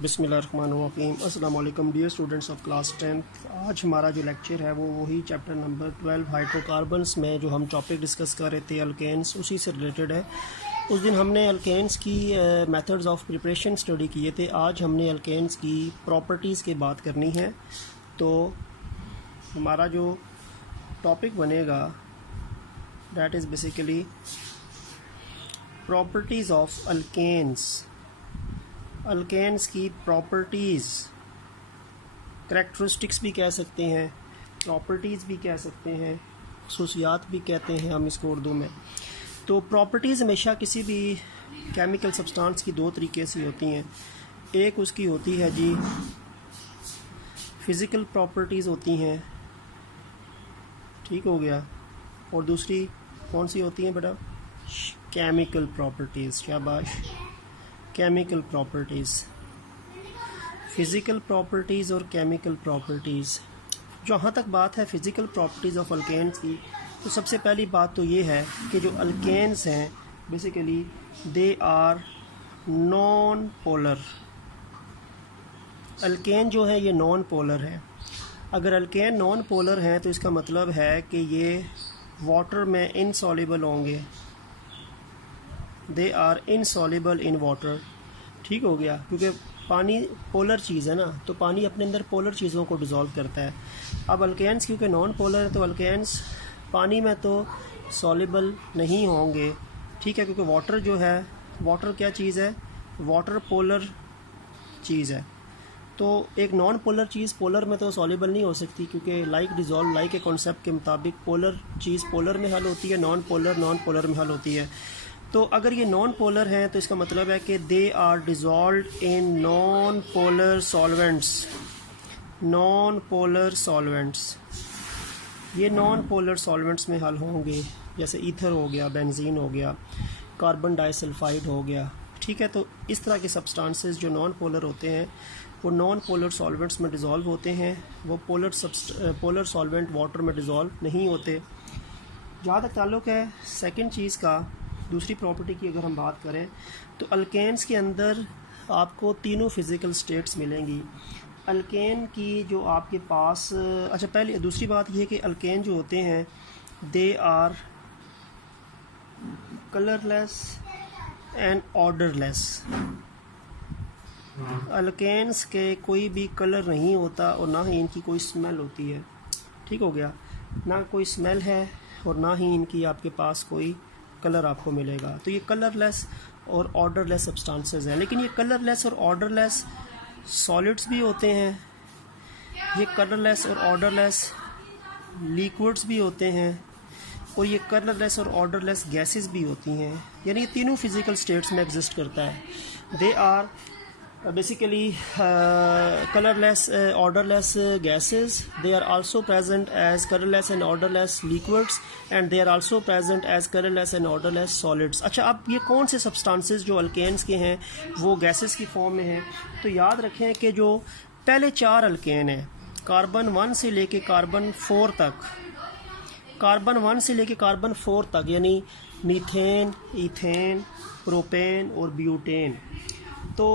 बिस्मिल्लाहिर्रहमानिर्रहीम। अस्सलाम वालेकुम dear students of class 10th। आज हमारा जो लेक्चर है वो वही चैप्टर नंबर 12 हाइड्रोकार्बन्स में जो हम टॉपिक डिस्कस कर रहे थे अल्केन्स, उसी से रिलेटेड है। उस दिन हमने अल्केन्स की मेथड्स ऑफ प्रिपरेशन स्टडी किए थे। आज हमने अल्केन्स की प्रॉपर्टीज़ की बात करनी है। तो हमारा जो टॉपिक बनेगा that is basically properties of alkanes. Alkanes की प्रॉपर्टीज़, करैक्टरिस्टिक्स भी कह सकते हैं, प्रॉपर्टीज़ भी कह सकते हैं, खसूसियात भी कहते हैं हम इसको उर्दू में। तो प्रॉपर्टीज़ हमेशा किसी भी केमिकल सब्सटेंस की दो तरीके से होती हैं। एक उसकी होती है जी फ़िज़िकल प्रॉपर्टीज़ होती हैं, ठीक हो गया, और दूसरी कौन सी होती हैं बेटा? Chemical properties. शाबाश, केमिकल प्रॉपर्टीज़, फ़िज़िकल प्रॉपर्टीज़ और केमिकल प्रॉपर्टीज़। जहाँ तक बात है फ़िज़िकल प्रॉपर्टीज़ ऑफ अल्केन्स की, तो सबसे पहली बात तो ये है कि जो अल्केन्स हैं basically they are non polar. Alkane जो है ये नॉन पोलर है। अगर अल्केन नॉन पोलर हैं तो इसका मतलब है कि ये वाटर में इनसॉल्युबल होंगे, they are insoluble in water, ठीक हो गया, क्योंकि पानी पोलर चीज़ है ना, तो पानी अपने अंदर पोलर चीज़ों को डिज़ोल्व करता है। अब अल्केन्स क्योंकि नॉन पोलर है तो अल्केन्स पानी में तो सॉल्युबल नहीं होंगे, ठीक है, क्योंकि वाटर जो है, वाटर क्या चीज़ है? वाटर पोलर चीज़ है। तो एक नॉन पोलर चीज़ पोलर में तो सॉल्युबल नहीं हो सकती, क्योंकि लाइक डिज़ोल्व, लाइक के कॉन्सेप्ट के मुताबिक पोलर चीज़ पोलर में हल होती है, नॉन पोलर में हल होती है। तो अगर ये नॉन पोलर हैं तो इसका मतलब है कि they are dissolved in non polar solvents. Non polar solvents, ये नॉन पोलर सॉल्वेंट्स में हल होंगे, जैसे ईथर हो गया, बेंजीन हो गया, कार्बन डाइसल्फाइड हो गया, ठीक है। तो इस तरह के सब्सटेंसेस जो नॉन पोलर होते हैं वो नॉन पोलर सॉल्वेंट्स में डिज़ोल्व होते हैं, वो पोलर सॉल्वेंट वाटर में डिज़ोल्व नहीं होते। जहाँ तक ताल्लुक़ है सेकंड चीज़ का, दूसरी प्रॉपर्टी की अगर हम बात करें तो अल्केन्स के अंदर आपको तीनों फिज़िकल स्टेट्स मिलेंगी। अल्केन की जो आपके पास, अच्छा पहले दूसरी बात यह है कि अल्केन जो होते हैं they are colourless and odourless. Alkanes के कोई भी कलर नहीं होता और ना ही इनकी कोई स्मेल होती है, ठीक हो गया, ना कोई स्मेल है और ना ही इनकी आपके पास कोई कलर आपको मिलेगा। तो ये कलरलेस और ऑर्डरलेस सब्सटेंसेस हैं। लेकिन ये कलरलेस और ऑर्डरलेस सॉलिड्स भी होते हैं, ये कलरलेस और ऑर्डरलेस लिक्विड्स भी होते हैं, और ये कलरलेस और ऑर्डरलेस गैसेस भी होती हैं। यानी ये तीनों फिज़िकल स्टेट्स में एग्जिस्ट करता है। They are basically colorless orderless gases. They are also present as colorless and orderless liquids, and they are also present as colorless and orderless solids. अच्छा, अब ये कौन से सब्सटेंसेस जो अल्केन्स के हैं वो गैसेस की फॉर्म में हैं? तो याद रखें कि जो पहले चार अल्केन हैं, कार्बन 1 से लेके कार्बन 4 तक, कार्बन 1 से लेके कार्बन 4 तक, यानी मीथेन, इथेन, प्रोपेन और ब्यूटेन। तो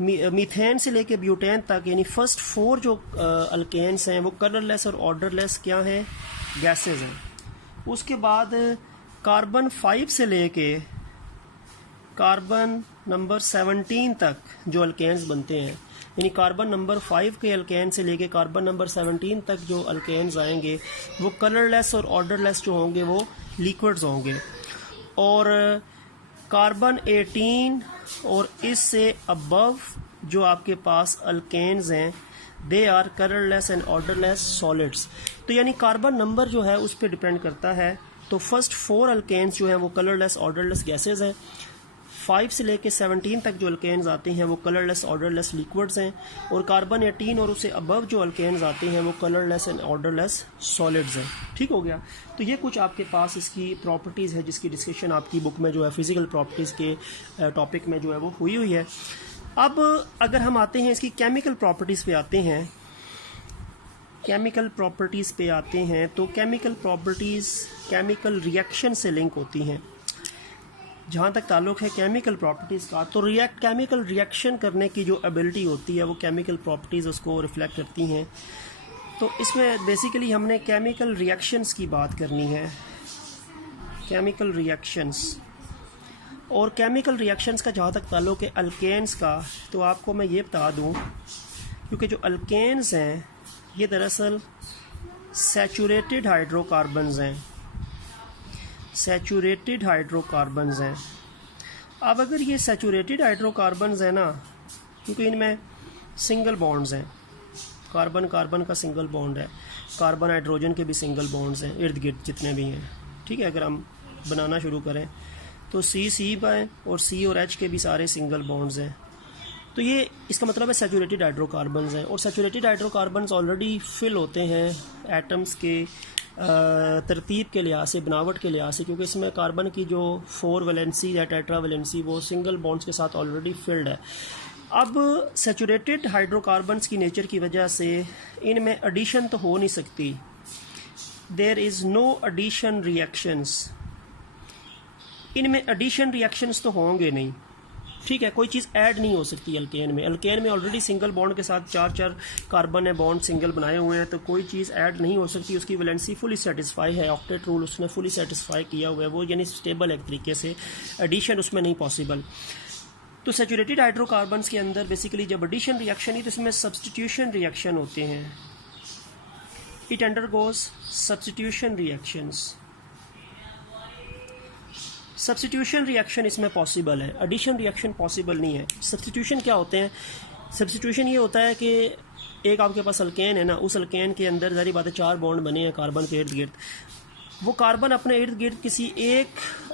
मीथेन से लेके ब्यूटेन तक, यानी फर्स्ट 4 जो अल्केन्स हैं वो कलरलेस और ऑर्डरलेस क्या हैं? गैसेस हैं। उसके बाद कार्बन 5 से लेके कार्बन नंबर 17 तक जो अल्केन्स बनते हैं, यानी कार्बन नंबर 5 के अल्केन से लेके कार्बन नंबर 17 तक जो अल्केन्स आएंगे वो कलरलेस और ऑर्डरलेस जो होंगे वो लिक्विड्स होंगे। और कार्बन 18 और इससे अबव जो आपके पास अल्केन्स हैं they are colourless and odourless solids. तो यानी कार्बन नंबर जो है उस पर डिपेंड करता है। तो फर्स्ट 4 अल्केन्स जो हैं वो कलरलेस ऑर्डरलेस गैसेस हैं, 5 से लेके 17 तक जो अल्केन्स आते हैं वो कलरलेस ऑर्डरलेस लिक्विड्स हैं, और कार्बन 18 और उससे अबव जो अल्केन्स आते हैं वो कलरलेस एंड ऑर्डरलेस सॉलिड्स हैं, ठीक हो गया। तो ये कुछ आपके पास इसकी प्रॉपर्टीज़ है जिसकी डिस्कशन आपकी बुक में जो है फ़िज़िकल प्रॉपर्टीज़ के टॉपिक में जो है वो हुई है। अब अगर हम आते हैं इसकी केमिकल प्रॉपर्टीज़ पे आते हैं, केमिकल प्रॉपर्टीज़ पे आते हैं तो केमिकल प्रॉपर्टीज़ केमिकल रिएक्शन से लिंक होती हैं। जहाँ तक ताल्लुक़ है केमिकल प्रॉपर्टीज़ का, तो केमिकल रिएक्शन करने की जो एबिलिटी होती है वो केमिकल प्रॉपर्टीज़ उसको रिफ्लेक्ट करती हैं। तो इसमें बेसिकली हमने केमिकल रिएक्शंस की बात करनी है, केमिकल रिएक्शंस। और केमिकल रिएक्शंस का जहाँ तक ताल्लुक़ है अल्केन्स का, तो आपको मैं ये बता दूँ, क्योंकि जो अल्केन्स हैं ये दरअसल सैचुरेटेड हाइड्रोकार्बन्स हैं, सैचुरेटेड हाइड्रोकार्बन्स हैं। अब अगर ये सैचुरेटेड हाइड्रोकार्बन्स हैं ना, क्योंकि इनमें सिंगल बॉन्ड्स हैं, कार्बन कार्बन का सिंगल बॉन्ड है, कार्बन हाइड्रोजन के भी सिंगल बॉन्ड्स हैं इर्द गिर्द जितने भी हैं, ठीक है। अगर हम बनाना शुरू करें तो सी पर और सी और एच के भी सारे सिंगल बॉन्ड्स हैं। तो ये इसका मतलब है सैचुरेटेड हाइड्रोकार्बन्स हैं। और सैचुरेटेड हाइड्रोकार्बन्स ऑलरेडी फिल होते हैं एटम्स के तरतीब के लिहाज से, बनावट के लिहाज से, क्योंकि इसमें कार्बन की जो 4 वैलेंसी या टेट्रा वैलेंसी वो सिंगल बॉन्ड्स के साथ ऑलरेडी फिल्ड है। अब सैचुरेटेड हाइड्रोकार्बन्स की नेचर की वजह से इनमें एडिशन तो हो नहीं सकती, there is no addition reactions, इनमें एडिशन रिएक्शंस तो होंगे नहीं, ठीक है। कोई चीज़ ऐड नहीं हो सकती अल्केन में। अल्केन में ऑलरेडी सिंगल बॉन्ड के साथ 4 कार्बन है, बॉन्ड सिंगल बनाए हुए हैं, तो कोई चीज़ ऐड नहीं हो सकती। उसकी वैलेंसी फुली सेटिस्फाई है, ऑक्टेट रूल उसने फुली सेटिस्फाई किया हुआ है, वो यानी स्टेबल एक तरीके से, एडिशन उसमें नहीं पॉसिबल। तो सैचुरेटेड हाइड्रोकार्बन्स के अंदर बेसिकली जब एडिशन रिएक्शन ही, तो इसमें सब्सटीट्यूशन रिएक्शन होते हैं, it undergoes substitution reactions. Substitution reaction इसमें पॉसिबल है, एडिशन रिएक्शन पॉसिबल नहीं है। सब्स्टिट्यूशन क्या होते हैं? सब्स्टिट्यूशन ये होता है कि एक आपके पास अल्केन है ना, उस अल्केन के अंदर ज़ाहिर बात है 4 बॉन्ड बने हैं कार्बन के इर्द गिर्द, वो कार्बन अपने इर्द गिर्द किसी एक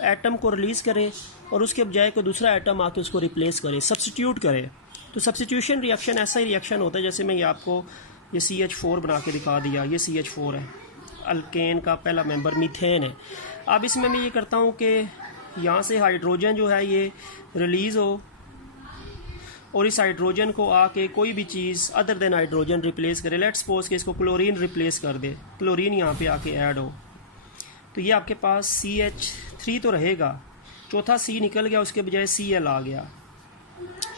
एटम को रिलीज़ करे और उसके बजाय कोई दूसरा एटम आके उसको रिप्लेस करे, सब्स्टिट्यूट करे। तो सब्स्टिट्यूशन रिएक्शन ऐसा ही रिएक्शन होता है, जैसे मैं ये आपको ये CH4 बना के दिखा दिया, ये CH4 है, अल्केन का पहला मेंबर मीथेन है। अब इसमें मैं ये करता हूँ कि यहाँ से हाइड्रोजन जो है ये रिलीज़ हो और इस हाइड्रोजन को आके कोई भी चीज़ अदर देन हाइड्रोजन रिप्लेस करे। लेट्स सपोज कि इसको क्लोरीन रिप्लेस कर दे, क्लोरीन यहाँ पे आके ऐड हो, तो ये आपके पास CH3 तो रहेगा, चौथा C निकल गया, उसके बजाय Cl आ गया,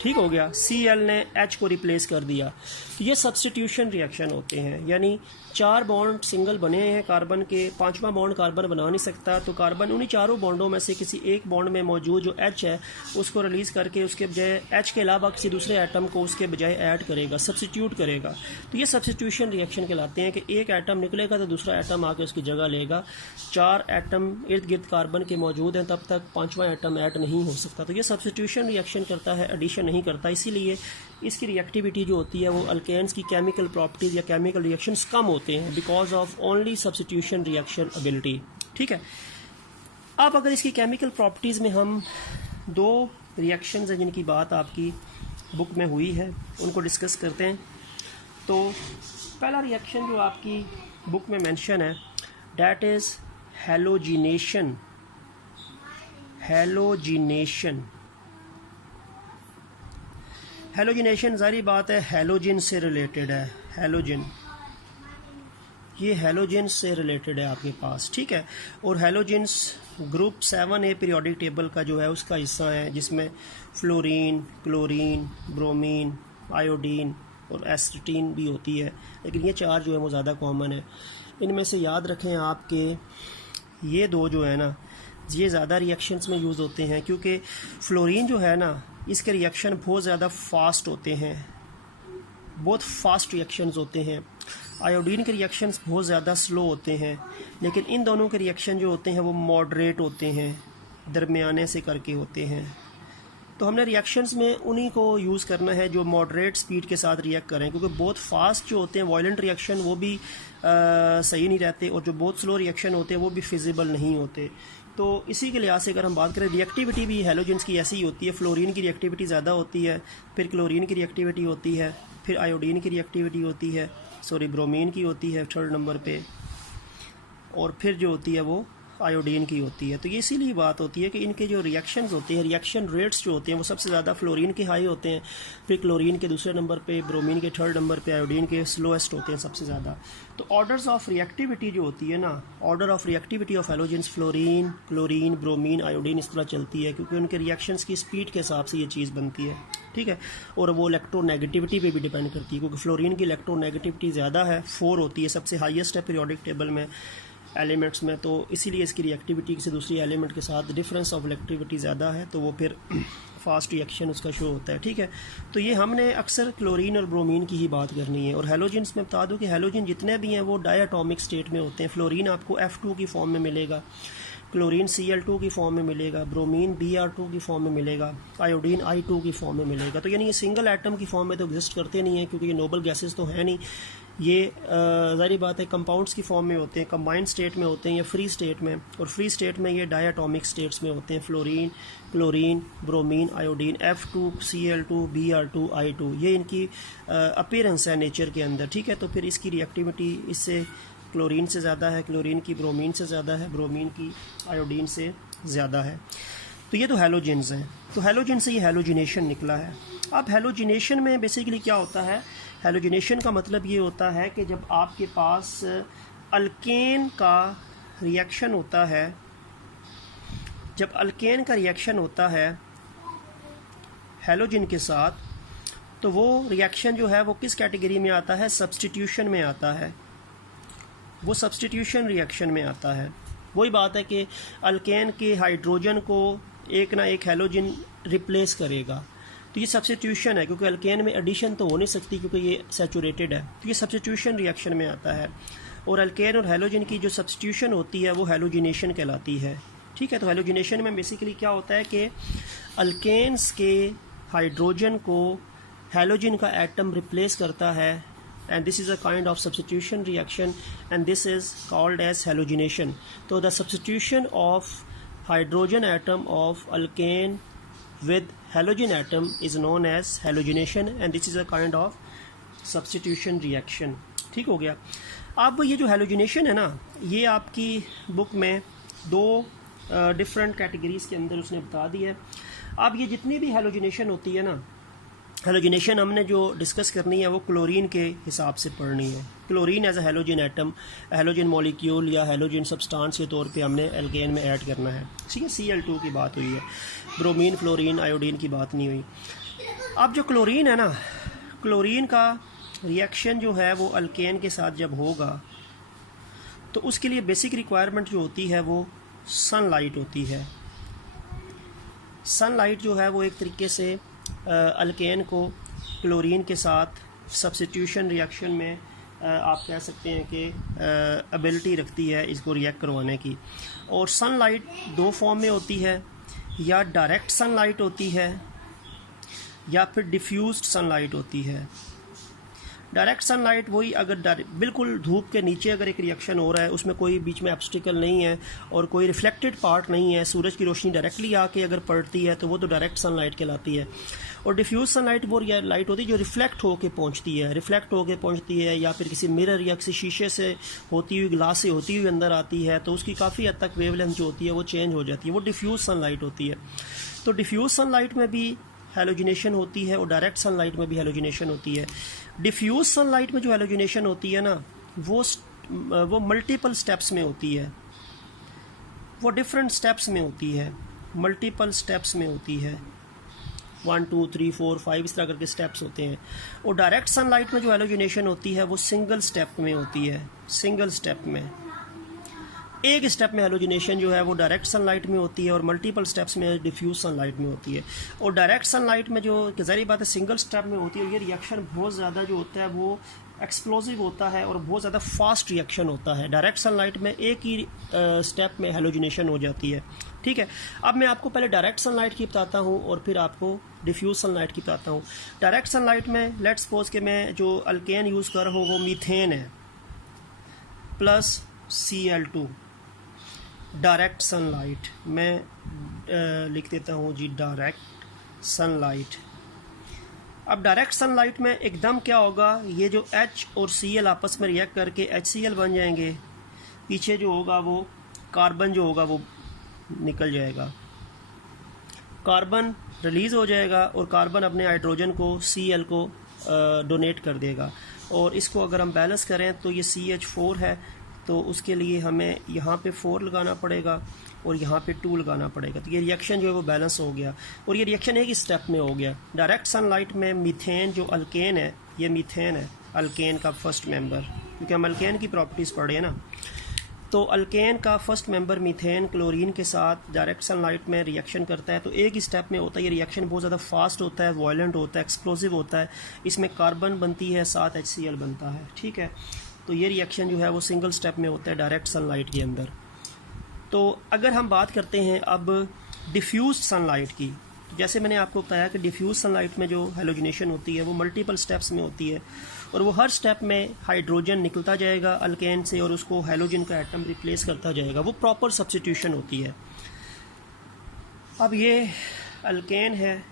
ठीक हो गया, Cl ने H को रिप्लेस कर दिया। तो ये सब्स्टिट्यूशन रिएक्शन होते हैं, यानी 4 बॉन्ड सिंगल बने हैं कार्बन के, 5वां बॉन्ड कार्बन बना नहीं सकता, तो कार्बन उन्हीं 4 बॉन्डों में से किसी एक बॉन्ड में मौजूद जो H है उसको रिलीज़ करके उसके बजाय H के अलावा किसी दूसरे एटम को उसके बजाय ऐड करेगा, सब्स्टिट्यूट करेगा। तो ये सब्स्टिट्यूशन रिएक्शन कहलाते हैं कि एक एटम निकलेगा तो दूसरा एटम आके उसकी जगह लेगा। 4 एटम इर्द गिर्द कार्बन के मौजूद हैं, तब तक 5वां एटम ऐड नहीं हो सकता। तो ये सब्स्टिट्यूशन रिएक्शन करता है, एडिशन नहीं करता। इसीलिए इसकी रिएक्टिविटी जो होती है वो अल्केन्स की केमिकल प्रॉपर्टीज़ या केमिकल रिएक्शंस कम होते हैं because of only substitution reaction ability, ठीक है। अब अगर इसकी केमिकल प्रॉपर्टीज़ में हम 2 रिएक्शंस हैं जिनकी बात आपकी बुक में हुई है, उनको डिस्कस करते हैं। तो पहला रिएक्शन जो आपकी बुक में मेंशन है that is halogenation. Halogenation halogenation ज़ाहिर बात है हैलोजन से रिलेटेड है, हैलोजन, ये हैलोजन से रिलेटेड है आपके पास, ठीक है। और halogens group 7A periodic table का जो है उसका हिस्सा है, जिसमें फ्लोरीन, क्लोरीन, ब्रोमीन, आयोडीन और एसिटीन भी होती है, लेकिन ये 4 जो है वो ज़्यादा कॉमन है। इनमें से याद रखें आपके ये 2 जो है ना, ये ज़्यादा रिएक्शंस में यूज़ होते हैं, क्योंकि फ्लोरीन जो है ना इसके रिएक्शन बहुत ज़्यादा फास्ट होते हैं, बहुत फास्ट रिएक्शंस होते हैं। आयोडीन के रिएक्शंस बहुत ज़्यादा स्लो होते हैं, लेकिन इन दोनों के रिएक्शन जो होते हैं वो मॉडरेट होते हैं, दरमियाने से करके होते हैं। तो हमने रिएक्शंस में उन्हीं को यूज़ करना है जो मॉडरेट स्पीड के साथ रिएक्ट करें, क्योंकि बहुत फास्ट जो होते हैं वायलेंट रिएक्शन वो भी सही नहीं रहते, और जो बहुत स्लो रिएक्शन होते हैं वो भी फिजिबल नहीं होते। तो इसी के लिहाज से अगर हम बात करें, रिएक्टिविटी भी हैलोजन्स की ऐसी ही होती है। फ्लोरीन की रिएक्टिविटी ज़्यादा होती है, फिर क्लोरीन की रिएक्टिविटी होती है, फिर आयोडीन की रिएक्टिविटी होती है, ब्रोमीन की होती है 3rd नंबर पे, और फिर जो होती है वो आयोडीन की होती है। तो ये इसीलिए बात होती है कि इनके जो रिएक्शंस होते हैं, रिएक्शन रेट्स जो होते हैं वो सबसे ज़्यादा फ्लोरीन के हाई होते हैं, फिर क्लोरीन के दूसरे नंबर पे, ब्रोमीन के थर्ड नंबर पे, आयोडीन के स्लोएस्ट होते हैं सबसे ज़्यादा। तो ऑर्डर्स ऑफ रिएक्टिविटी जो होती है ना, order of reactivity of halogens fluorine, chlorine, bromine, iodine इस तरह चलती है, क्योंकि उनके रिएक्शंस की स्पीड के हिसाब से ये चीज़ बनती है, ठीक है। और वो इलेक्ट्रोनेगेटिविटी पे भी डिपेंड करती है, क्योंकि फ्लोरीन की इलेक्ट्रोनेगेटिविटी ज़्यादा है, 4 होती है, सबसे हाईएस्ट है पीरियोडिक टेबल में एलिमेंट्स में, तो इसीलिए इसकी रिएक्टिविटी से दूसरी एलिमेंट के साथ डिफरेंस ऑफ इलेक्ट्रिविटी ज़्यादा है, तो वो फिर फास्ट रिएक्शन उसका शो होता है, ठीक है। तो ये हमने अक्सर क्लोरीन और ब्रोमीन की ही बात करनी है। और हैलोजेंस में बता दूं कि हैलोजन जितने भी हैं वो डायटोमिक स्टेट में होते हैं। फ्लोरीन आपको F2 की फॉर्म में मिलेगा, क्लोरीन Cl2 की फॉर्म में मिलेगा, ब्रोमीन Br2 की फॉर्म में मिलेगा, आयोडीन I2 की फॉर्म में मिलेगा। तो यानी ये सिंगल एटम की फॉर्म में तो एग्जिस्ट करते नहीं है, क्योंकि ये नोबल गैसेस तो है नहीं, ये ज़ाहिर बात है कंपाउंड्स की फॉर्म में होते हैं, कंबाइंड स्टेट में होते हैं या फ्री स्टेट में। और फ्री स्टेट में ये डायटोमिक स्टेट्स में होते हैं, fluorine, chlorine, bromine, iodine, F2, Cl2, Br2, I2, ये इनकी अपीयरेंस है नेचर के अंदर, ठीक है। तो फिर इसकी रिएक्टिविटी इससे क्लोरीन से ज़्यादा है, क्लोरीन की ब्रोमीन से ज़्यादा है, ब्रोमीन की आयोडीन से ज़्यादा है। तो ये तो हैलोजेंस हैं। तो हैलोजेन से ये हैलोजिनेशन निकला है। अब हैलोजिनेशन में बेसिकली क्या होता है, हैलोजिनेशन का मतलब ये होता है कि जब आपके पास अल्केन का रिएक्शन होता है, जब अल्केन का रिएक्शन होता है हैलोजन के साथ, तो वो रिएक्शन जो है वो किस कैटेगरी में आता है, सब्स्टिट्यूशन में आता है, वो सब्स्टिट्यूशन रिएक्शन में आता है। वही बात है कि अल्केन के हाइड्रोजन को एक ना एक हैलोजन रिप्लेस करेगा, तो ये सब्स्टिट्यूशन है, क्योंकि अल्केन में एडिशन तो हो नहीं सकती क्योंकि ये सैचुरेटेड है, तो ये सब्स्टिट्यूशन रिएक्शन में आता है। और अल्केन और हैलोजन की जो सब्स्टिट्यूशन होती है वो हैलोजिनेशन कहलाती है, ठीक है। तो हैलोजिनेशन में बेसिकली क्या होता है कि अल्केन्स के हाइड्रोजन को हैलोजन का एटम रिप्लेस करता है, and this is a kind of substitution reaction, and this is called as halogenation. So the substitution of hydrogen atom of alkane with halogen atom is known as halogenation, and this is a kind of substitution reaction, ठीक हो गया। अब ये जो halogenation है ना, ये आपकी बुक में 2 डिफरेंट कैटेगरीज के अंदर उसने बता दिया है। अब ये जितनी भी हैलोजिनेशन होती है ना, हैलोजिनेशन हमने जो डिस्कस करनी है वो क्लोरीन के हिसाब से पढ़नी है। Chlorine as a halogen atom, halogen molecule या हैलोजन सब्सटेंस के तौर पे हमने एल्केन में ऐड करना है, ठीक है। Cl2 की बात हुई है, ब्रोमीन, फ्लोरीन, आयोडीन की बात नहीं हुई। अब जो क्लोरीन है ना, क्लोरीन का रिएक्शन जो है वो अल्केन के साथ जब होगा तो उसके लिए बेसिक रिक्वायरमेंट जो होती है वो सनलाइट होती है। सनलाइट जो है वो एक तरीके से अल्केन को क्लोरीन के साथ सब्स्टिट्यूशन रिएक्शन में आप कह सकते हैं कि एबिलिटी रखती है इसको रिएक्ट करवाने की। और सनलाइट 2 फॉर्म में होती है, या डायरेक्ट सनलाइट होती है या फिर डिफ्यूज्ड सनलाइट होती है। डायरेक्ट सनलाइट वही, अगर बिल्कुल धूप के नीचे अगर एक रिएक्शन हो रहा है, उसमें कोई बीच में ऑब्स्टिकल नहीं है और कोई रिफ्लेक्टेड पार्ट नहीं है, सूरज की रोशनी डायरेक्टली आके अगर पड़ती है तो वो तो डायरेक्ट सनलाइट कहलाती है। और डिफ्यूज सनलाइट वो लाइट होती है जो रिफ्लेक्ट होकर पहुंचती है, या फिर किसी मिरर या किसी शीशे से होती हुई, ग्लास से होती हुई अंदर आती है, तो उसकी काफ़ी हद तक वेवलेंथ जो होती है वो चेंज हो जाती है, वो डिफ्यूज सनलाइट होती है। तो डिफ्यूज सनलाइट में भी हैलोजिनेशन होती है और डायरेक्ट सनलाइट में भी हैलोजिनेशन होती है। डिफ्यूज सनलाइट में जो हैलोजिनेशन होती है ना, वो मल्टीपल स्टेप्स में होती है, वो डिफरेंट स्टेप्स में होती है, मल्टीपल स्टेप्स में होती है, 1 2 3 4 5 इस तरह करके स्टेप्स होते हैं। और डायरेक्ट सनलाइट में जो हैलोजिनेशन होती है वो सिंगल स्टेप में होती है, सिंगल स्टेप में, एक स्टेप में हैलोजिनेशन जो है वो डायरेक्ट सनलाइट में होती है और मल्टीपल स्टेप्स में डिफ्यूज सनलाइट में होती है। और डायरेक्ट सनलाइट में जो ज़ाहिर बात है सिंगल स्टेप में होती है, ये रिएक्शन बहुत ज़्यादा जो होता है वो एक्सप्लोजिव होता है और बहुत ज़्यादा फास्ट रिएक्शन होता है। डायरेक्ट सनलाइट में एक ही स्टेप में हैलोजिनेशन हो जाती है, ठीक है। अब मैं आपको पहले डायरेक्ट सनलाइट की बताता हूँ और फिर आपको डिफ्यूज सनलाइट की बताता हूँ। डायरेक्ट सनलाइट में लेट्स सपोज कि मैं जो अल्केन यूज़ कर रहा हूँ वो मीथेन है प्लस Cl2। डायरेक्ट सनलाइट मैं लिख देता हूँ जी, डायरेक्ट सनलाइट। अब डायरेक्ट सनलाइट में एकदम क्या होगा, ये जो H और Cl आपस में रिएक्ट करके HCl बन जाएंगे, पीछे जो होगा वो कार्बन जो होगा वो निकल जाएगा, कार्बन रिलीज़ हो जाएगा और कार्बन अपने हाइड्रोजन को Cl को डोनेट कर देगा। और इसको अगर हम बैलेंस करें तो ये CH4 है, तो उसके लिए हमें यहाँ पे 4 लगाना पड़ेगा और यहाँ पे 2 लगाना पड़ेगा। तो ये रिएक्शन जो है वो बैलेंस हो गया और ये रिएक्शन एक ही स्टेप में हो गया। डायरेक्ट सनलाइट में मीथेन जो अल्केन है, ये मीथेन है अल्केन का फर्स्ट मेंबर, क्योंकि हम अल्केन की प्रॉपर्टीज़ पढ़े हैं ना। तो अल्केन का फर्स्ट मेंबर मीथेन क्लोरीन के साथ डायरेक्ट सनलाइट में रिएक्शन करता है, तो एक ही स्टेप में होता है। ये रिएक्शन बहुत ज़्यादा फास्ट होता है, वायलेंट होता है, एक्सप्लोसिव होता है। इसमें कार्बन बनती है, साथ HCl बनता है, ठीक है। तो ये रिएक्शन जो है वो सिंगल स्टेप में होता है डायरेक्ट सनलाइट के अंदर। तो अगर हम बात करते हैं अब डिफ्यूज सनलाइट की, तो जैसे मैंने आपको बताया कि डिफ्यूज सनलाइट में जो हेलोजिनेशन होती है वो मल्टीपल स्टेप्स में होती है और वो हर स्टेप में हाइड्रोजन निकलता जाएगा अल्केन से और उसको हेलोजन का एटम रिप्लेस करता जाएगा। वो प्रॉपर सब्स्टिट्यूशन होती है। अब ये अल्केन है,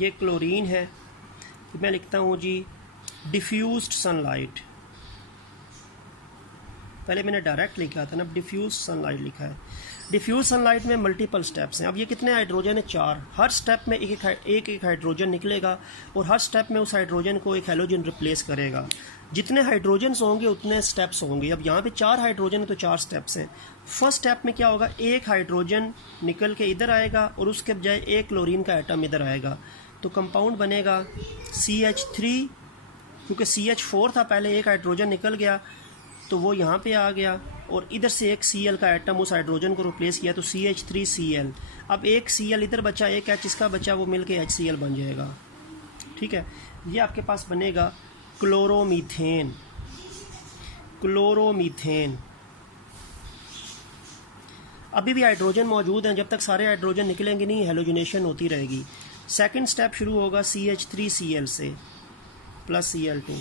ये क्लोरीन है, तो मैं लिखता हूँ जी डिफ्यूज्ड सनलाइट। पहले मैंने डायरेक्ट लिखा था ना, डिफ्यूज सनलाइट लिखा है। डिफ्यूज सनलाइट में मल्टीपल स्टेप्स हैं। अब ये कितने हाइड्रोजन है? 4। हर स्टेप में एक एक हाइड्रोजन निकलेगा और हर स्टेप में उस हाइड्रोजन को एक हेलोजन रिप्लेस करेगा। जितने हाइड्रोजन्स होंगे उतने स्टेप्स होंगे। अब यहाँ पे 4 हाइड्रोजन है तो 4 स्टेप्स हैं। फर्स्ट स्टेप में क्या होगा, एक हाइड्रोजन निकल के इधर आएगा और उसके बजाय एक क्लोरीन का एटम इधर आएगा, तो कंपाउंड बनेगा CH3। क्योंकि CH4 था पहले, एक हाइड्रोजन निकल गया तो वो यहाँ पे आ गया और इधर से एक Cl का एटम उस हाइड्रोजन को रिप्लेस किया, तो CH3Cl। अब एक Cl इधर बचा, एक H इसका बचा, वो मिलके HCl बन जाएगा, ठीक है। ये आपके पास बनेगा क्लोरोमीथेन। क्लोरोमीथेन अभी भी हाइड्रोजन मौजूद हैं, जब तक सारे हाइड्रोजन निकलेंगे नहीं हेलोजिनेशन होती रहेगी। सेकंड स्टेप शुरू होगा CH3Cl से प्लस Cl2,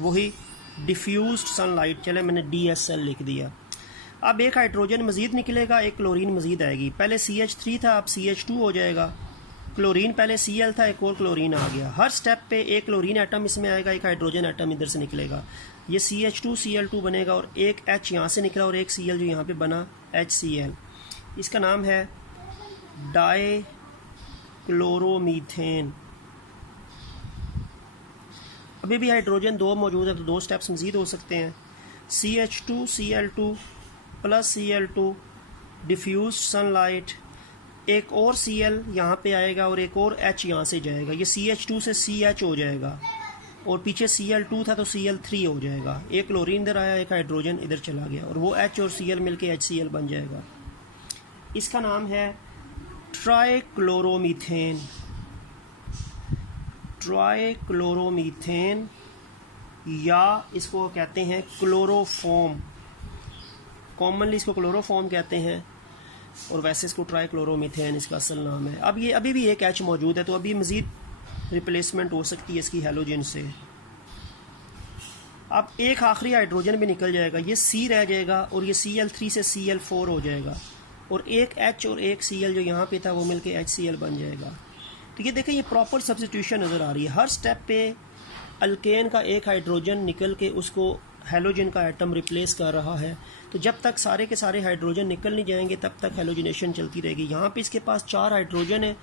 वही डिफ्यूज्ड सनलाइट। चले मैंने DSL लिख दिया। अब एक हाइड्रोजन मज़ीद निकलेगा, एक क्लोरीन मज़ीद आएगी। पहले CH3 था, अब CH2 हो जाएगा। क्लोरीन पहले Cl था, एक और क्लोरीन आ गया। हर स्टेप पे एक क्लोरीन एटम इसमें आएगा, एक हाइड्रोजन एटम इधर से निकलेगा। ये CH2Cl2 बनेगा और एक H यहाँ से निकला और एक Cl जो यहाँ पे बना HCl। इसका नाम है डाई क्लोरोमीथेन। अभी भी हाइड्रोजन 2 मौजूद है तो 2 स्टेप्स मज़ीद हो सकते हैं। CH2Cl2 plus Cl2 diffuse sunlight, एक और Cl यहाँ पे आएगा और एक और H यहाँ से जाएगा। ये CH2 से CH हो जाएगा और पीछे Cl2 था तो Cl3 हो जाएगा। एक क्लोरीन इधर आया, एक हाइड्रोजन इधर चला गया और वो H और Cl मिलके HCl बन जाएगा। इसका नाम है ट्राइक्लोरोमीथेन। ट्राइक्लोरोमीथेन या इसको कहते हैं क्लोरोफॉर्म। कॉमनली इसको क्लोरोफॉर्म कहते हैं और वैसे इसको ट्राइक्लोरोमीथेन इसका असल नाम है। अब ये अभी भी एक H मौजूद है तो अभी मज़ीद रिप्लेसमेंट हो सकती है इसकी हेलोजन से। अब एक आखिरी हाइड्रोजन भी निकल जाएगा, ये C रह जाएगा और ये Cl3 से Cl4 हो जाएगा और एक H और एक Cl जो यहाँ पे था वो मिलके HCl बन जाएगा। तो ये देखें, ये प्रॉपर सब्स्टिट्यूशन नज़र आ रही है। हर स्टेप पे अल्केन का एक हाइड्रोजन निकल के उसको हेलोजन का एटम रिप्लेस कर रहा है। तो जब तक सारे के सारे हाइड्रोजन निकल नहीं जाएंगे तब तक हेलोजिनेशन चलती रहेगी। यहाँ पे इसके पास 4 हाइड्रोजन है,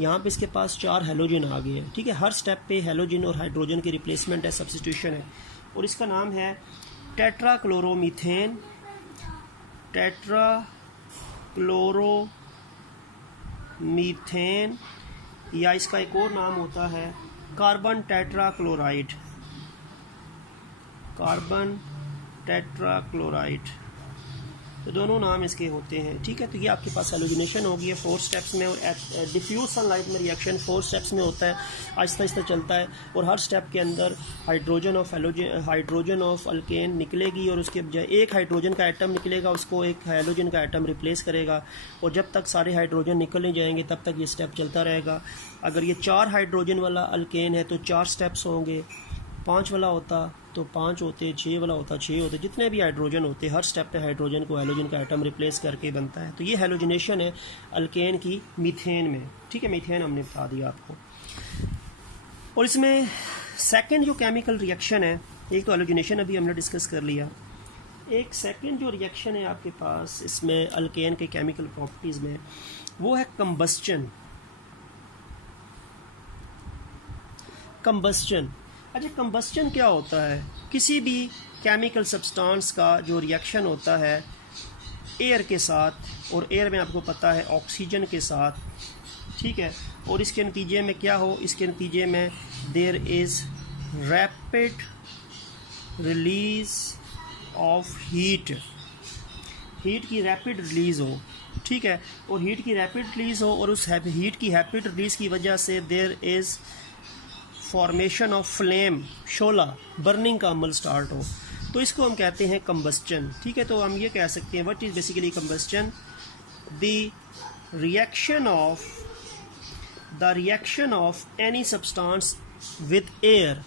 यहाँ पे इसके पास 4 हेलोजन आ गए हैं, ठीक है। हर स्टेप पे हेलोजन और हाइड्रोजन की रिप्लेसमेंट है, सब्स्टिट्यूशन है और इसका नाम है टेट्राक्लोरोमीथेन। टेट्राक्लोरोमीथेन या इसका एक और नाम होता है कार्बन टेट्राक्लोराइड। कार्बन टेट्राक्लोराइड, तो दोनों नाम इसके होते हैं, ठीक है। तो ये आपके पास हेलोजिनेशन होगी है 4 स्टेप्स में और डिफ्यूज सनलाइट में रिएक्शन 4 स्टेप्स में होता है, आहिस्ता आहिस्ता चलता है और हर स्टेप के अंदर हाइड्रोजन ऑफ अल्केन निकलेगी और उसके बजाय एक हाइड्रोजन का एटम निकलेगा, उसको एक हेलोजन का एटम रिप्लेस करेगा और जब तक सारे हाइड्रोजन निकल नहीं जाएंगे तब तक ये स्टेप चलता रहेगा। अगर ये 4 हाइड्रोजन वाला अल्केन है तो 4 स्टेप्स होंगे, 5 वाला होता तो 5 होते, 6 वाला होता 6 होते, जितने भी हाइड्रोजन होते हर स्टेप पे हाइड्रोजन को हेलोजन का एटम रिप्लेस करके बनता है। तो ये हेलोजिनेशन है अल्केन की मीथेन में, ठीक है। मीथेन हमने बता दिया आपको। और इसमें सेकंड जो केमिकल रिएक्शन है, एक तो हेलोजिनेशन अभी हमने डिस्कस कर लिया, एक सेकंड जो रिएक्शन है आपके पास इसमें अल्केन के केमिकल प्रॉपर्टीज़ में, वो है कंबस्चन। अच्छा, कंबस्चन क्या होता है? किसी भी केमिकल सब्सटेंस का जो रिएक्शन होता है एयर के साथ, और एयर में आपको पता है ऑक्सीजन के साथ, ठीक है, और इसके नतीजे में क्या हो, इसके नतीजे में there is rapid release of heat की रैपिड रिलीज़ हो, ठीक है, और हीट की रैपिड रिलीज़ हो, और उस हीट की रैपिड रिलीज़ की वजह से there is formation of flame, शोला, बर्निंग का अमल स्टार्ट हो, तो इसको हम कहते हैं कंबस्चन, ठीक है। तो हम ये कह सकते हैं what is basically combustion? The reaction of any substance with air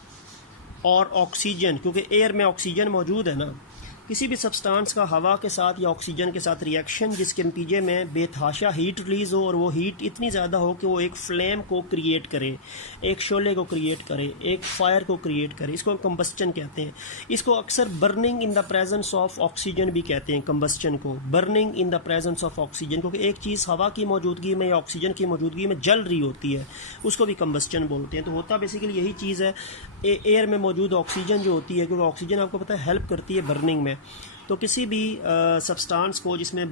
और ऑक्सीजन, क्योंकि एयर में ऑक्सीजन मौजूद है ना, किसी भी सब्सटेंस का हवा के साथ या ऑक्सीजन के साथ रिएक्शन जिसके नतीजे में बेतहाशा हीट रिलीज़ हो, और वो हीट इतनी ज़्यादा हो कि वो एक फ्लेम को क्रिएट करे, एक शोले को क्रिएट करे, एक फायर को क्रिएट करे, इसको कंबस्चन कहते हैं। इसको अक्सर burning in the presence of oxygen भी कहते हैं, कंबस्चन को burning in the presence of oxygen, क्योंकि एक चीज़ हवा की मौजूदगी में या ऑक्सीजन की मौजूदगी में जल रही होती है, उसको भी कंबस्चन बोलते हैं। तो होता बेसिकली यही चीज़ है, एयर में मौजूद ऑक्सीजन जो होती है, क्योंकि ऑक्सीजन आपको पता है हेल्प करती है बर्निंग में, तो किसी भी सब्सटेंस को जिसमें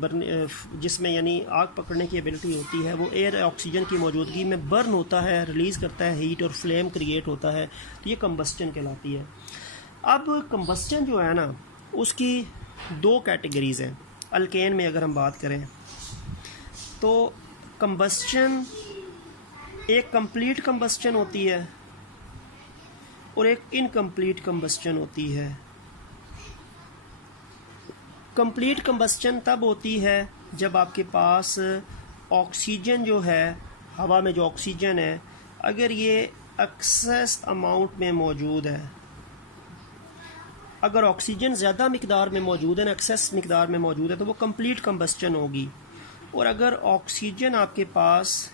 यानी आग पकड़ने की एबिलिटी होती है, वो एयर ऑक्सीजन की मौजूदगी में बर्न होता है, रिलीज़ करता है हीट, और फ्लेम क्रिएट होता है, तो ये कंबस्चन कहलाती है। अब कंबस्चन जो है ना, उसकी दो कैटेगरीज़ हैं। अल्केन में अगर हम बात करें तो कंबस्चन, एक कंप्लीट कंबस्चन होती है और एक इनकम्प्लीट कंबस्चन होती है। कंप्लीट कंबस्चन तब होती है जब आपके पास ऑक्सीजन जो है, हवा में जो ऑक्सीजन है, अगर ये एक्सेस अमाउंट में मौजूद है, अगर ऑक्सीजन ज़्यादा मिकदार में मौजूद है ना, एक्सेस मिकदार में मौजूद है, तो वो कंप्लीट कंबस्चन होगी। और अगर ऑक्सीजन आपके पास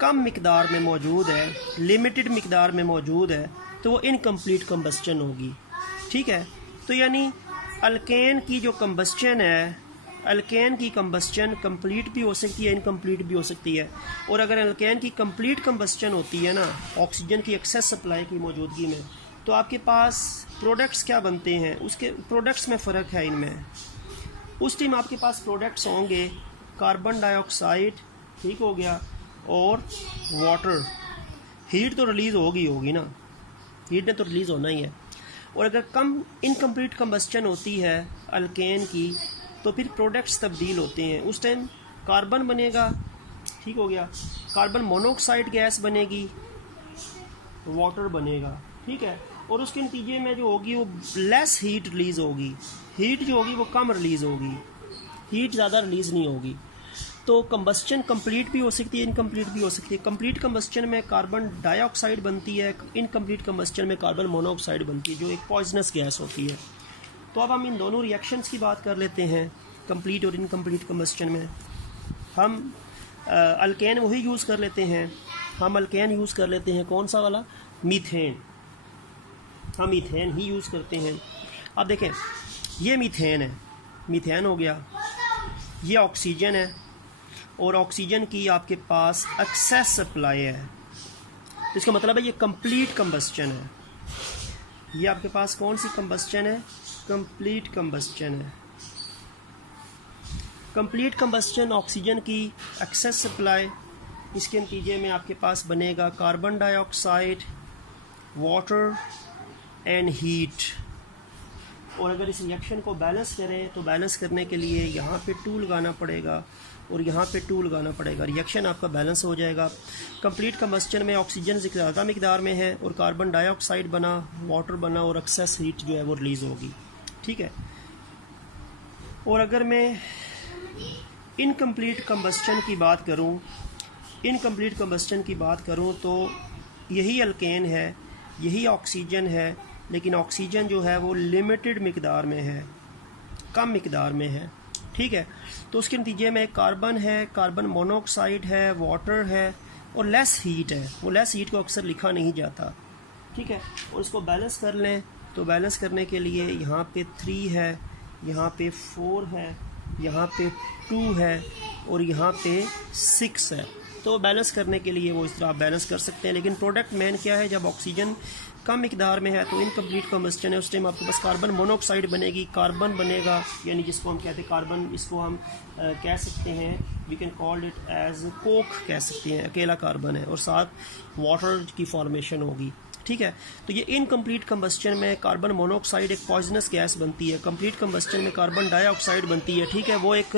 कम मिकदार में मौजूद है, लिमिटेड मिकदार में मौजूद है, तो वो इनकम्प्लीट कंबस्चन होगी, ठीक है। तो यानी अल्केन की जो कंबस्चन है, अल्केन की कंबस्चन कंप्लीट भी हो सकती है, इनकम्प्लीट भी हो सकती है। और अगर अल्केन की कंप्लीट कंबस्चन होती है ना, ऑक्सीजन की एक्सेस सप्लाई की मौजूदगी में, तो आपके पास प्रोडक्ट्स क्या बनते हैं, उसके प्रोडक्ट्स में फ़र्क है इनमें। उस टाइम आपके पास प्रोडक्ट्स होंगे कार्बन डाइऑक्साइड, ठीक हो गया, और वाटर। हीट तो रिलीज़ होगी ना, हीट ने तो रिलीज़ होना ही है। और अगर कम इनकम्प्लीट कंबस्चन होती है अल्केन की, तो फिर प्रोडक्ट्स तब्दील होते हैं। उस टाइम कार्बन बनेगा, ठीक हो गया, कार्बन मोनोऑक्साइड गैस बनेगी, वाटर बनेगा, ठीक है, और उसके नतीजे में जो होगी वो लेस हीट रिलीज़ होगी, हीट जो होगी वो कम रिलीज़ होगी, हीट ज़्यादा रिलीज़ नहीं होगी। तो कंबस्चन कंप्लीट भी हो सकती है, इनकम्प्लीट भी हो सकती है। कंप्लीट कंबस्चन में कार्बन डाइऑक्साइड बनती है, इनकम्प्लीट कंबस्चन में कार्बन मोनोऑक्साइड बनती है, जो एक पॉइजनस गैस होती है। तो अब हम इन दोनों रिएक्शंस की बात कर लेते हैं, कंप्लीट और इनकम्प्लीट कंबस्चन में। हम अल्केन वही यूज़ कर लेते हैं, हम अल्केन यूज़ कर लेते हैं, कौन सा वाला? मीथेन। हम मीथेन ही यूज़ करते हैं। अब देखें, ये मीथेन है, मीथेन हो गया, ये ऑक्सीजन है, और ऑक्सीजन की आपके पास एक्सेस सप्लाई है, तो इसका मतलब है ये कंप्लीट कंबस्चन है। ये आपके पास कौन सी कंबस्चन है? कंप्लीट कंबस्चन है। कंप्लीट कंबस्चन, ऑक्सीजन की एक्सेस सप्लाई, इसके नतीजे में आपके पास बनेगा carbon dioxide, water and heat. और अगर इस रिएक्शन को बैलेंस करें, तो बैलेंस करने के लिए यहाँ पे 2 लगाना पड़ेगा और यहाँ पे 2 लगाना पड़ेगा, रिएक्शन आपका बैलेंस हो जाएगा। कंप्लीट कंबस्चन में ऑक्सीजन ज़्यादा मिकदार में है और कार्बन डाइऑक्साइड बना, वाटर बना, और एक्सेस हीट जो है वो रिलीज़ होगी, ठीक है। और अगर मैं इनकम्प्लीट कंबस्चन की बात करूँ, इनकम्प्लीट कंबस्चन की बात करूँ, तो यही अल्केन है, यही ऑक्सीजन है, लेकिन ऑक्सीजन जो है वो लिमिटेड मिकदार में है, कम मिकदार में है, ठीक है। तो उसके नतीजे में कार्बन है, कार्बन मोनोऑक्साइड है, वाटर है, और लेस हीट है। वो लेस हीट को अक्सर लिखा नहीं जाता, ठीक है। और इसको बैलेंस कर लें तो बैलेंस करने के लिए यहाँ पे 3 है, यहाँ पे 4 है, यहाँ पे 2 है और यहाँ पे 6 है। तो बैलेंस करने के लिए वो इस तरह आप बैलेंस कर सकते हैं। लेकिन प्रोडक्ट मेन क्या है, जब ऑक्सीजन कम मिकदार में है तो इनकम्प्लीट कम्बस्टन है, उस टाइम आपके पास कार्बन मोनोऑक्साइड बनेगी, कार्बन बनेगा, यानी जिसको हम कहते हैं कार्बन, इसको हम कह सकते हैं, we can called it as coke कह सकते हैं, अकेला कार्बन है और साथ वाटर की फॉर्मेशन होगी। ठीक है, तो ये इनकम्प्लीट कम्बस्टन में कार्बन मोनोऑक्साइड एक पॉइजनस गैस बनती है, कंप्लीट कम्बस्टन में कार्बन डाइऑक्साइड बनती है। ठीक है, वो एक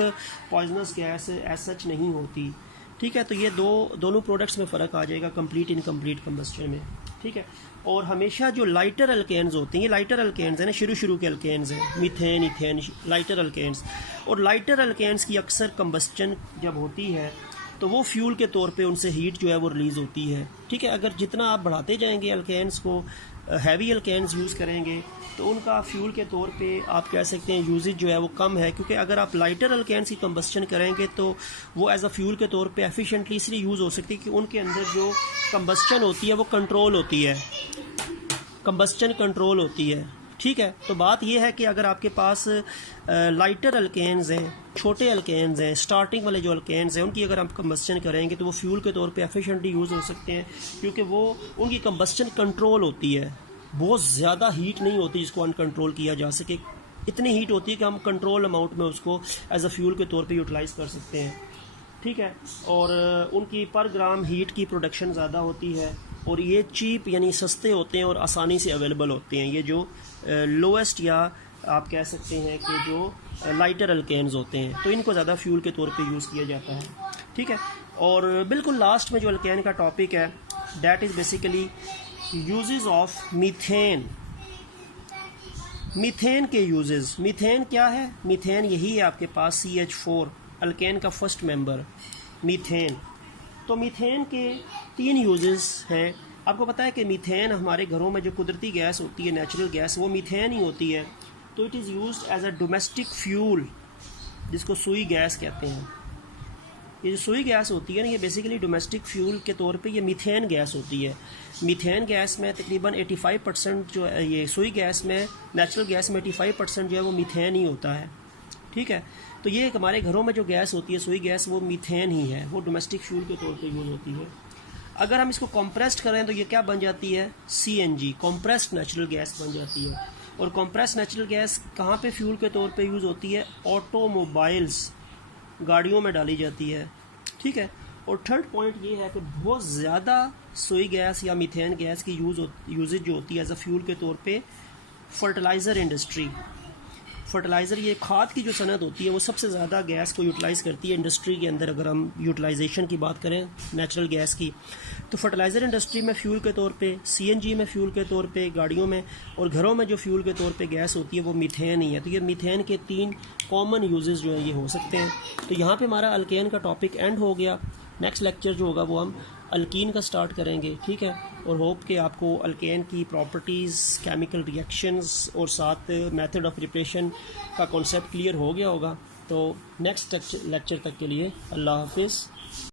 पॉइजनस गैस एज सच नहीं होती। ठीक है, तो ये दोनों प्रोडक्ट्स में फ़र्क आ जाएगा कंप्लीट इनकम्प्लीट कम्बस्टन में। ठीक है, और हमेशा जो लाइटर अल्केन्स होते हैं, ये लाइटर अल्केन्स हैं ना, शुरू के अल्केन्स हैं, मीथेन, इथेन, लाइटर अल्केन्स। और लाइटर अल्केन्स की अक्सर कम्बस्टन जब होती है तो वो फ्यूल के तौर पे उनसे हीट जो है वो रिलीज़ होती है। ठीक है, अगर जितना आप बढ़ाते जाएंगे अल्केन्स को, हैवी अल्केन्स यूज़ करेंगे तो उनका फ्यूल के तौर पे आप कह सकते हैं यूजेज जो है वो कम है, क्योंकि अगर आप लाइटर अल्केन्स की कम्बस्टन करेंगे तो वो एज अ फ्यूल के तौर पे एफिशिएंटली इसलिए यूज़ हो सकती है कि उनके अंदर जो कम्बस्टन होती है वो कंट्रोल होती है, कम्बस्टन कंट्रोल होती है। ठीक है, तो बात यह है कि अगर आपके पास लाइटर अल्केन्स हैं, छोटे अल्केन्स हैं, स्टार्टिंग वाले जो अल्केन्स हैं, उनकी अगर आप कम्बस्टन करेंगे तो वो फ्यूल के तौर पे एफिशिएंटली यूज़ हो सकते हैं, क्योंकि वो उनकी कम्बस्टन कंट्रोल होती है, बहुत ज़्यादा हीट नहीं होती जिसको अनकंट्रोल किया जा सके, इतनी हीट होती है कि हम कंट्रोल अमाउंट में उसको एज अ फ्यूल के तौर पे यूटिलाइज़ कर सकते हैं। ठीक है, और उनकी पर ग्राम हीट की प्रोडक्शन ज़्यादा होती है और ये चीप यानी सस्ते होते हैं और आसानी से अवेलेबल होते हैं, ये जो लोएस्ट या आप कह सकते हैं कि जो लाइटर अल्केन्स होते हैं, तो इनको ज़्यादा फ्यूल के तौर पे यूज़ किया जाता है। ठीक है, और बिल्कुल लास्ट में जो अल्केन का टॉपिक है that is basically uses of methane. Methane के यूजेस, मीथेन क्या है, मीथेन यही है आपके पास CH4 अल्केन का फर्स्ट मेंबर मीथेन। तो मीथेन के 3 यूजेस हैं। आपको पता है कि मीथेन हमारे घरों में जो कुदरती गैस होती है, नेचुरल गैस, वो मीथेन ही होती है। तो it is used as a domestic fuel, जिसको सुई गैस कहते हैं। ये जो सुई गैस होती है ना, ये बेसिकली डोमेस्टिक फ्यूल के तौर पे ये मीथेन गैस होती है। मीथेन गैस में तकरीबन 85% जो है, ये सुई गैस में, नेचुरल गैस में 85% जो है वो मीथेन ही होता है। ठीक है, तो ये हमारे घरों में जो गैस होती है सुई गैस, वो मीथेन ही है, वो डोमेस्टिक फ्यूल के तौर पे यूज़ होती है। अगर हम इसको कंप्रेस्ड करें तो ये क्या बन जाती है, CNG, कंप्रेस्ड नेचुरल गैस बन जाती है। और कंप्रेस्ड नेचुरल गैस कहाँ पे फ्यूल के तौर पे यूज़ होती है, ऑटोमोबाइल्स, गाड़ियों में डाली जाती है। ठीक है, और थर्ड पॉइंट ये है कि बहुत ज़्यादा सोई गैस या मीथेन गैस की यूजेज जो होती है एज अ फ्यूल के तौर पे फर्टिलाइज़र इंडस्ट्री। फर्टिलाइज़र, ये खाद की जो सनत होती है, वो सबसे ज़्यादा गैस को यूटिलाइज़ करती है इंडस्ट्री के अंदर। अगर हम यूटिलाइजेशन की बात करें नेचुरल गैस की, तो फर्टिलाइज़र इंडस्ट्री में फ्यूल के तौर पे, CNG में फ्यूल के तौर पे गाड़ियों में, और घरों में जो फ्यूल के तौर पे गैस होती है वो मीथेन ही है। तो ये मीथेन के 3 कॉमन यूजेस जो हैं ये हो सकते हैं। तो यहाँ पे हमारा अल्केन का टॉपिक एंड हो गया। नेक्स्ट लेक्चर जो होगा वो हम अल्कीन का स्टार्ट करेंगे। ठीक है, और होप कि आपको अल्केन की प्रॉपर्टीज़, केमिकल रिएक्शंस और साथ मेथड ऑफ प्रिपरेशन का कॉन्सेप्ट क्लियर हो गया होगा। तो नेक्स्ट लेक्चर तक के लिए अल्लाह हाफिज़।